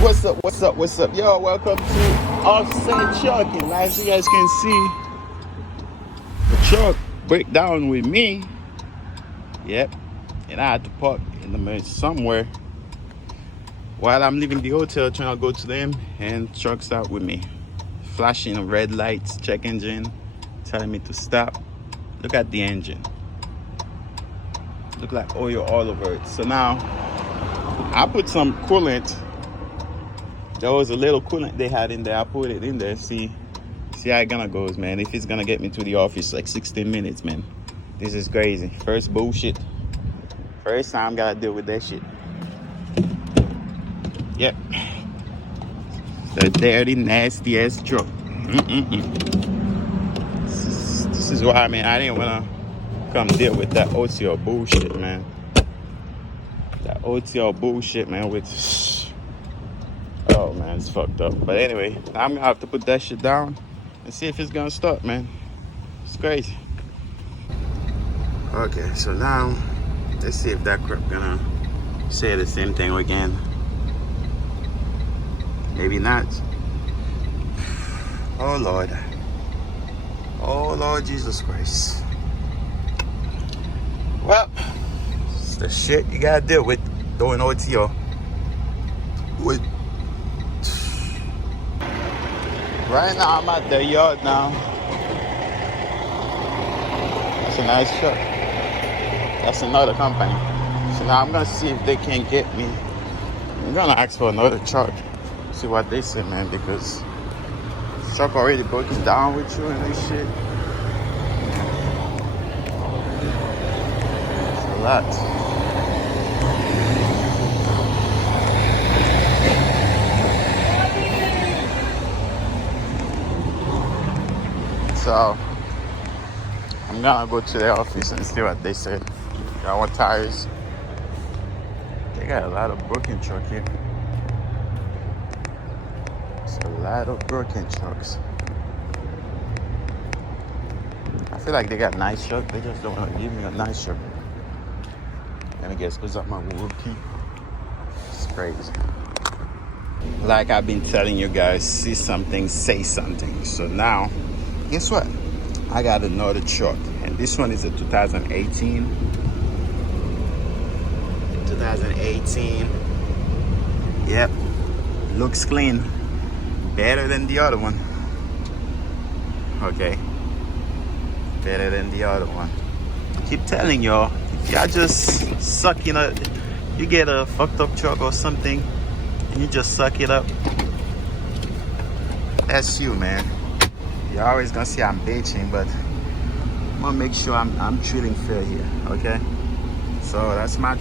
What's up? Yo, welcome to Offset Trucking. As you guys can see, the truck break down with me. Yep. And I had to park in the middle somewhere while I'm leaving the hotel, trying to go to them, and truck's out with me. Flashing red lights, check engine, telling me to stop. Look at the engine. Look like oil all over it. So now I put some coolant. There was a little coolant they had in there. I put it in there. See how it gonna goes, man. If it's gonna get me to the office like 16 minutes, man. This is crazy. First bullshit. First time gotta deal with that shit. Yep. The dirty, nasty ass truck. This is why, man, I didn't wanna come deal with that OTL bullshit, man. That OTL bullshit, man, with oh man, it's fucked up. But anyway, I'm gonna have to put that shit down and see if it's gonna stop, man. It's crazy. Okay, so now let's see if that crap gonna say the same thing again. Maybe not. Oh Lord. Oh Lord Jesus Christ. Well, it's the shit you gotta deal with doing OTO. Right now I'm at the yard now. It's a nice truck. That's another company. So now I'm gonna see if they can get me. I'm gonna ask for another truck. See what they say, man, because the truck already broken down with you and this shit. It's a lot. So I'm gonna go to their office and see what they said. Got what tires. They got a lot of broken truck here. It's a lot of broken trucks. I feel like they got nice truck. They just don't want to give me a nice truck. Let me guess, because I'm my rookie. It's crazy. Like I've been telling you guys, see something, say something. So now, guess what? I got another truck, and this one is a 2018. 2018. Yep, looks clean, better than the other one. Okay, better than the other one. Keep telling y'all, if y'all just suck, you get a fucked up truck or something, and you just suck it up. That's you, man. You're always gonna see I'm bitching, but I'm gonna make sure I'm treating fair here, okay? So that's my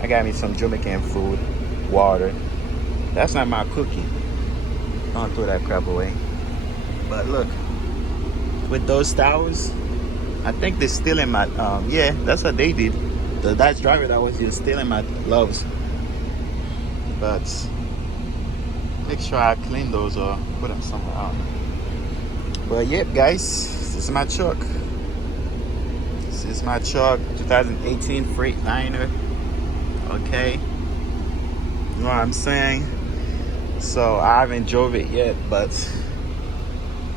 I got me some Jamaican food, water. That's not my cookie. Don't throw that crap away. But look, with those towels, I think they're stealing my, yeah, that's what they did. The Dutch driver that was here stealing my gloves. But make sure I clean those or put them somewhere else. But yep, guys, this is my truck. This is my truck, 2018 Freightliner. Okay, you know what I'm saying? So I haven't drove it yet, but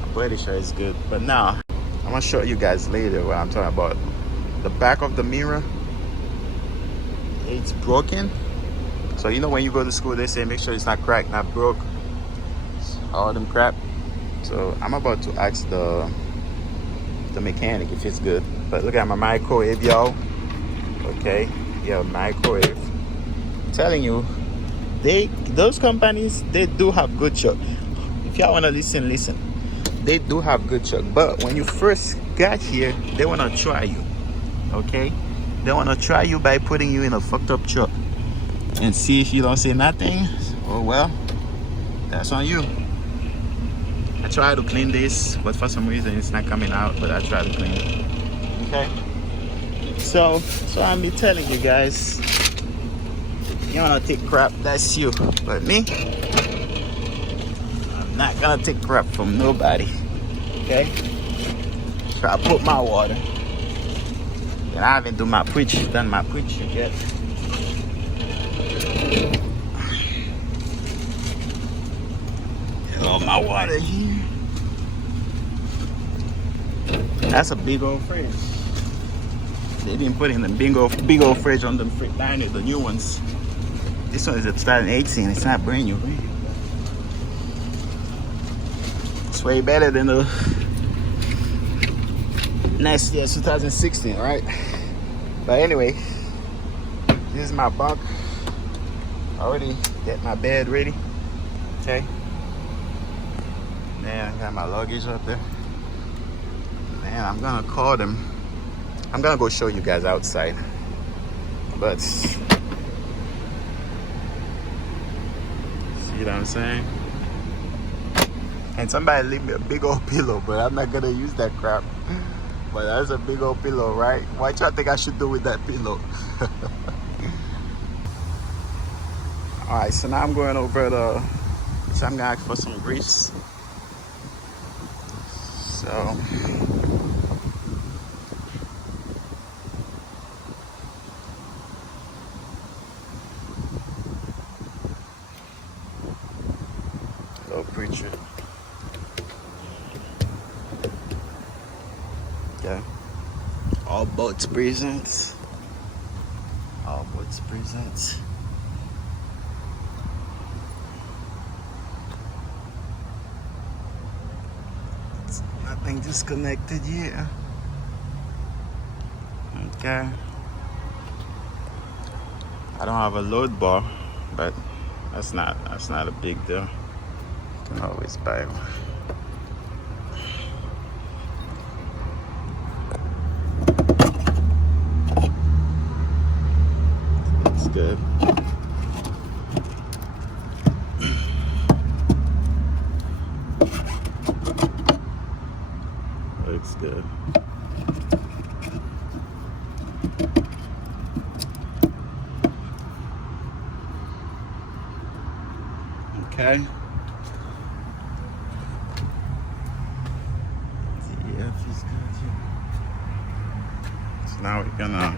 I'm pretty sure it's good. But now I'm gonna show you guys later what I'm talking about. The back of the mirror, it's broken. So when you go to school, they say make sure it's not cracked, not broke, all them crap. So I'm about to ask the mechanic if it's good. But look at my microwave, y'all. Okay, yeah, microwave. I'm telling you, those companies, they do have good truck. If y'all wanna listen. They do have good truck. But when you first got here, they wanna try you. Okay? They wanna try you by putting you in a fucked up truck. And see if you don't say nothing. Oh well, that's on you. I try to clean this, but for some reason it's not coming out, but I try to clean it. Okay? So I'm be telling you guys, you wanna take crap, that's you. But me, I'm not gonna take crap from nobody. Okay? So I put my water. And I haven't done my preaching yet. my water here. That's a big old fridge. They didn't put in the big old fridge on the Freightliner, the new ones. This one is a 2018. It's not brand new, right? It's way better than the next year, 2016, right? But anyway, this is my bunk. I already get my bed ready. Okay. Man, I got my luggage up there. Man, I'm gonna call them. I'm gonna go show you guys outside. But see what I'm saying? And somebody leave me a big old pillow, but I'm not gonna use that crap. But that's a big old pillow, right? What y'all think I should do with that pillow? Alright, so now I'm going over to, so I'm gonna ask for some grease. So little preacher. Okay. All boats presents. All boats presents. Nothing disconnected yet. Okay. I don't have a load bar, but that's not a big deal. You can always buy one. Looks good. Looks good. Okay. Yeah, he's good here. So now we're gonna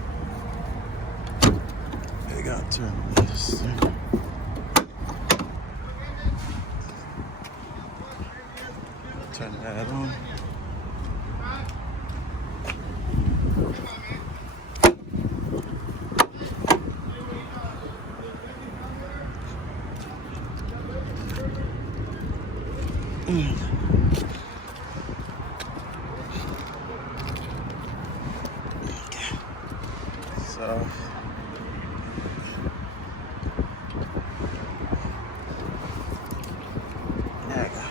turn this thing. Turn that on. So there you go.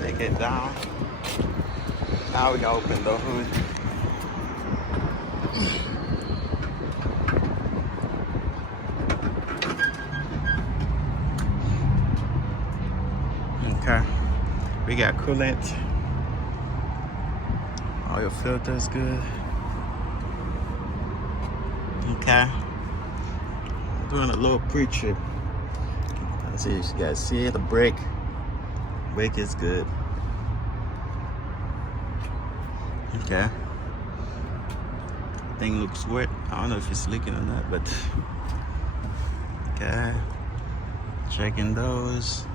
Take it down. Now we gotta open the hood. Okay, we got coolant. All your filters good. Okay, doing a little pre-trip. Let's see if you guys see it. The brake is good. Okay, thing looks wet. I don't know if it's leaking or not, but okay, checking those.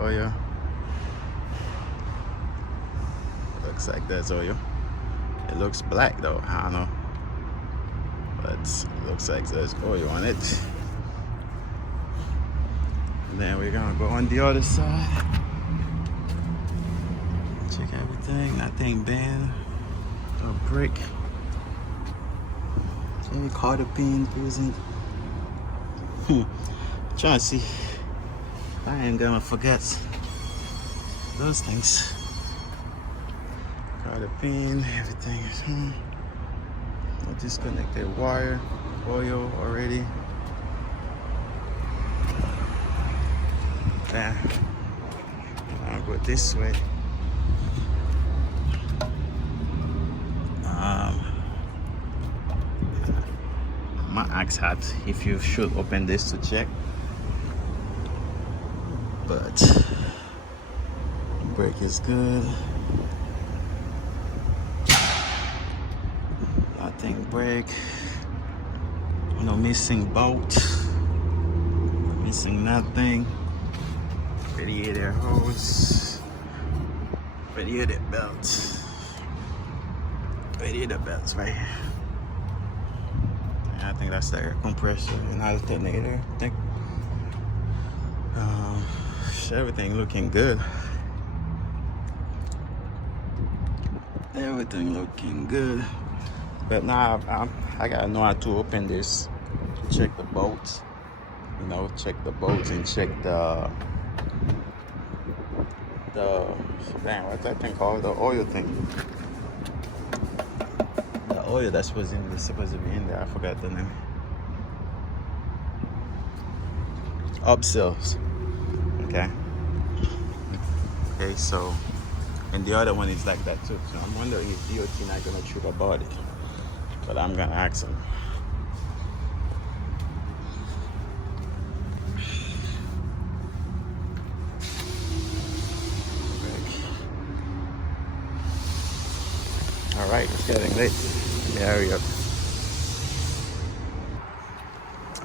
Oil. Looks like there's oil. It looks black though, I don't know. But it looks like there's oil on it. And then we're gonna go on the other side. Check everything, nothing bent. A brick. Okay, quarter pin present. Trying to see. I ain't gonna forget those things. Got a pin, everything is no disconnected wire, oil already. There. I'll go this way. My axe hat, if you should open this to check. But brake is good. Nothing break. No missing bolt. Missing nothing. Radiator hose. Radiator belt. Radiator belts right here. I think that's the air compressor and alternator. I think everything looking good. Everything looking good. But now I gotta know how to open this. Check the bolts. You know, check the bolts and check the what's that thing called? The oil thing. The oil that's supposed to be in there. I forgot the name. Upsells. Okay. Okay, so and the other one is like that too. So I'm wondering if DOT not gonna trip about it. But I'm gonna ask them. All right, it's getting late. Let me hurry up.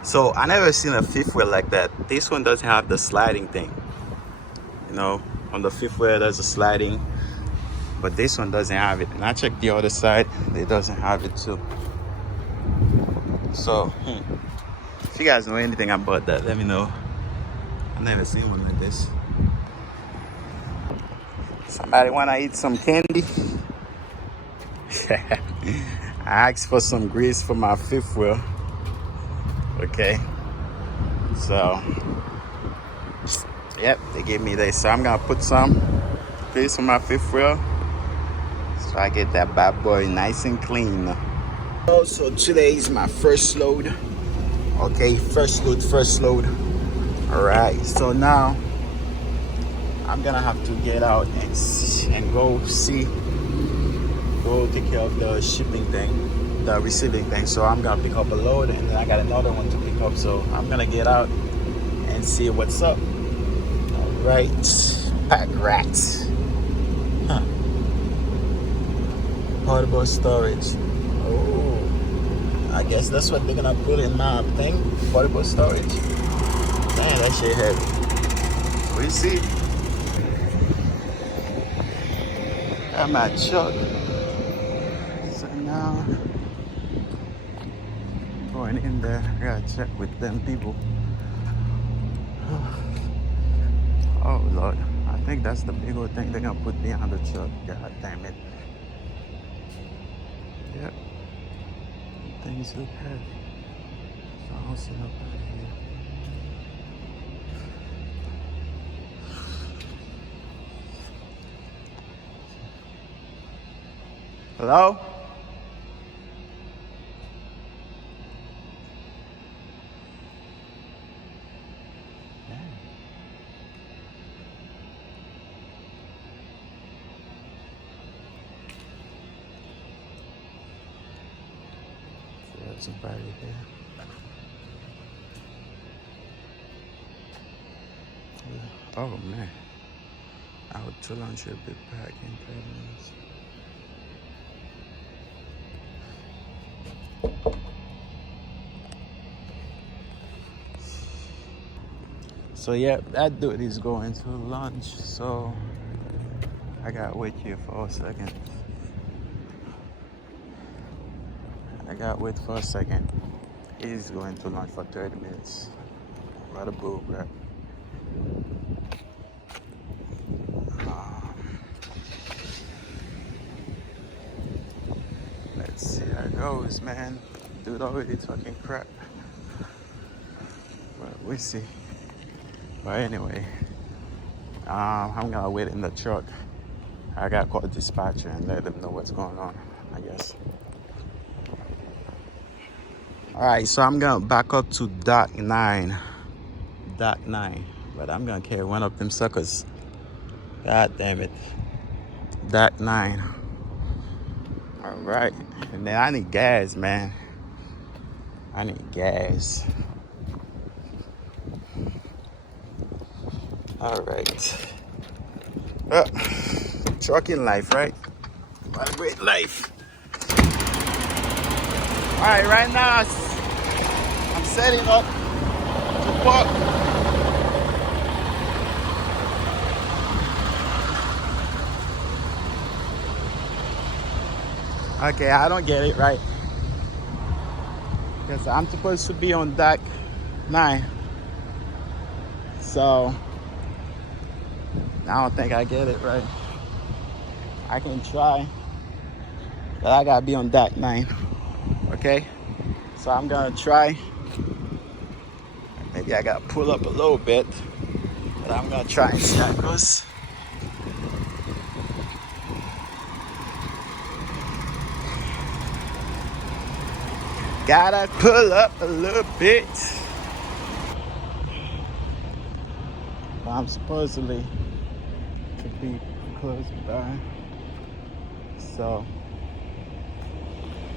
So I never seen a fifth wheel like that. This one doesn't have the sliding thing. You know, on the fifth wheel there's a sliding, but this one doesn't have it. And I checked the other side, it doesn't have it too. So, if you guys know anything about that, let me know. I've never seen one like this. Somebody wanna eat some candy? I asked for some grease for my fifth wheel. Okay, so yep, they gave me this. So I'm gonna put some grease on my fifth wheel so I get that bad boy nice and clean. So today is my first load. Okay, first load. All right, so now I'm gonna have to get out and go take care of the shipping thing, the receiving thing. So I'm gonna pick up a load and then I got another one to pick up. So I'm gonna get out and see what's up. All right, pack rats. Portable storage. Oh, I guess that's what they're gonna put in my thing. Portable storage. Man, that shit heavy. We see. Got my truck. So now going in there, I gotta check with them people. Oh Lord, I think that's the big old thing they're gonna put behind the truck. God damn it. Yep. Things look heavy. So I don't see nobody here. Hello? There's somebody there. Oh man. I would 200 bit back in 30 minutes. So yeah, that dude is going to lunch, so I gotta wait here for a second. He's going to lunch for 30 minutes. What a bull crap. Let's see how it goes, man. Dude already talking crap. But we see. But anyway, I'm gonna wait in the truck. I gotta call the dispatcher and let them know what's going on, I guess. All right, so I'm gonna back up to dock 9, but I'm gonna carry one of them suckers. God damn it, dock 9. All right, and then I need gas, man. I need gas. All right. Uh, trucking life, right? What a great life. Alright, right now I'm setting up to park. Okay, I don't get it right. Because I'm supposed to be on deck 9. So I don't think I get it right. I can try, but I gotta be on deck 9. Okay? So I'm gonna try. Maybe I gotta pull up a little bit, but I'm gonna try and see how it goes. Gotta pull up a little bit. But I'm supposedly to be close by. So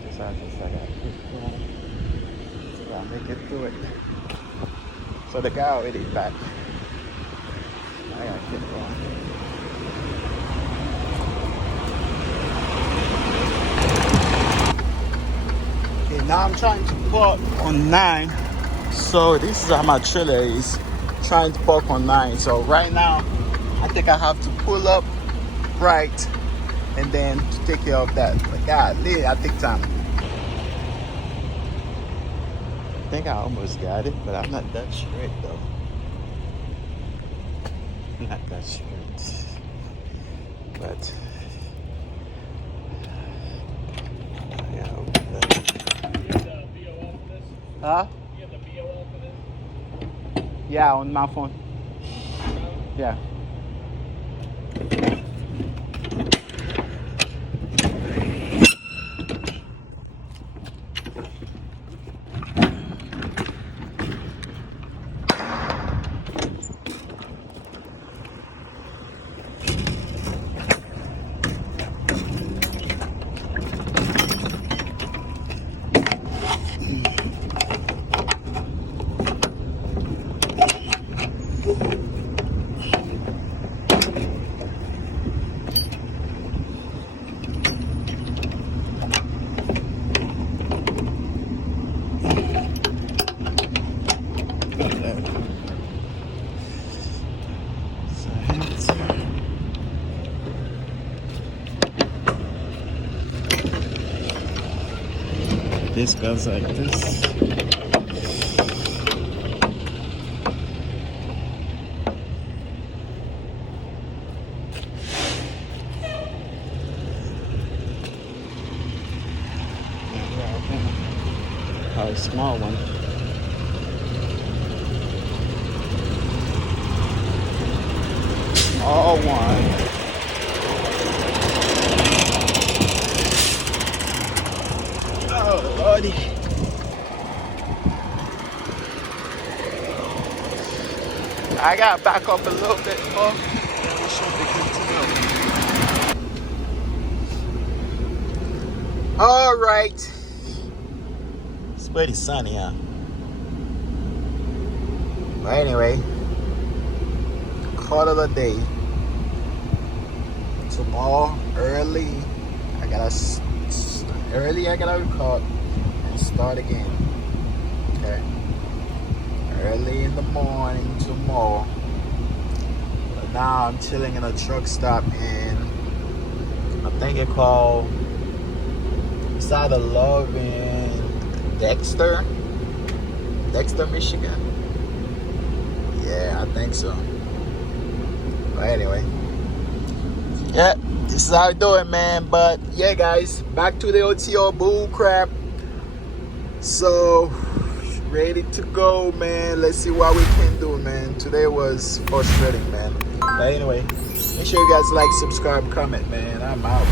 just I gotta keep going. So I gotta make it through it. So the guy already back. I gotta keep going. Okay, now I'm trying to park on 9. So this is how my trailer is. Trying to park on 9. So right now, I think I have to pull up right and then to take care of that. But golly, I take time. I think I almost got it, but I'm not that straight though. Not that straight. But yeah, open that. Huh? You have the BOL for this? Yeah, on my phone. Yeah. This goes like this. Oh, a small one. Small one. Oh, Lordy. I gotta back up a little bit more. We should be good to go. All right. It's pretty sunny, huh? But anyway, call it a day. Tomorrow early, I gotta record and start again. Okay. Early in the morning tomorrow. But now I'm chilling in a truck stop in, I think it called, it's either Love in Dexter, Michigan. Yeah, I think so. But anyway, yeah, this is how I do it, man. But yeah, guys, back to the OTO bull crap. So ready to go, man. Let's see what we can do, man. Today was frustrating, man. But anyway, make sure you guys like, subscribe, comment, man. I'm out.